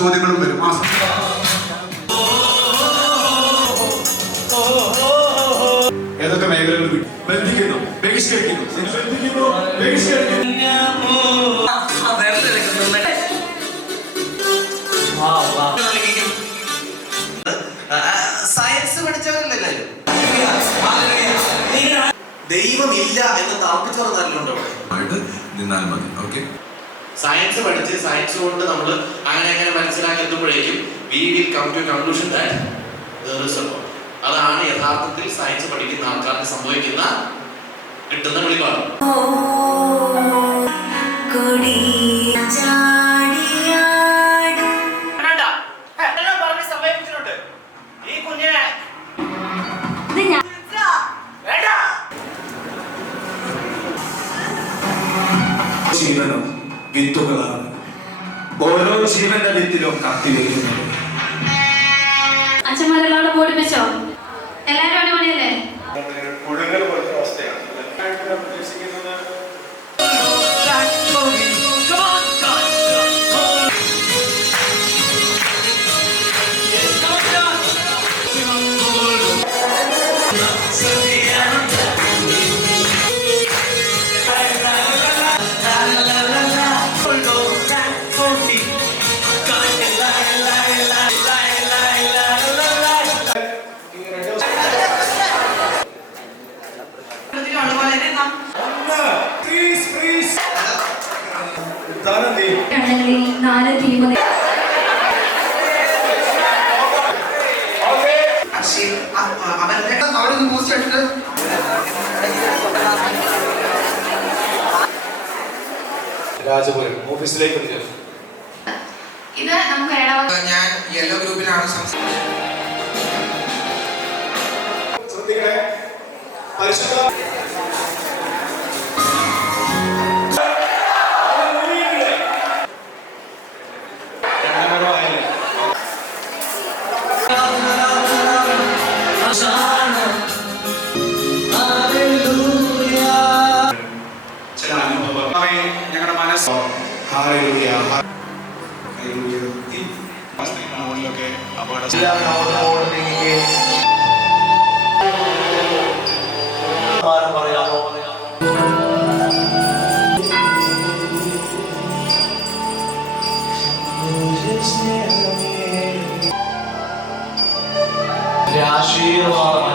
ചോദ്യങ്ങളും വരും. ഏതൊക്കെ മേഖലകൾ ബന്ധിക്കുന്നു, ബഹിഷ്കരിക്കുന്നു, സയൻസ് പഠിച്ചവരല്ലേ ദൈവമില്ല എന്ന് തർക്കിച്ചു പറഞ്ഞാലുണ്ടോ നിന്നാൽ മതി. ഓക്കെ, സയൻസ് പഠിച്ച് സയൻസ് കൊണ്ട് നമ്മൾ അങ്ങനെ മനസ്സിലാക്കി എത്തുമ്പോഴേക്കും we will come to a conclusion that there is a God. അതാണ് യഥാർത്ഥത്തിൽ സയൻസ് പഠിക്കുന്ന ആൾക്കാർക്ക് സംഭവിക്കുന്ന കിട്ടുന്ന വെളിപാട്. ജീവനും വിത്തുകളാണ്. ഓരോ ജീവന്റെ വിത്തിലും കത്തിവെക്കുന്നത്. അച്ഛന്മാരെല്ലാം ഓടിപ്പിച്ചോ? എല്ലാരും അടിപൊളിയല്ലേ? പുഴുങ്ങൽ പോലത്തെ അവസ്ഥയാണ് രാജപുരം ഓഫീസിലേക്ക് ഇത് നമുക്ക് ഞാൻ യെല്ലോ ഗ്രൂപ്പിലാണ് ശ്രദ്ധിക്കണേ. പരിശുദ്ധ ഞങ്ങളുടെ മനസ്സ് ആശീർവാദം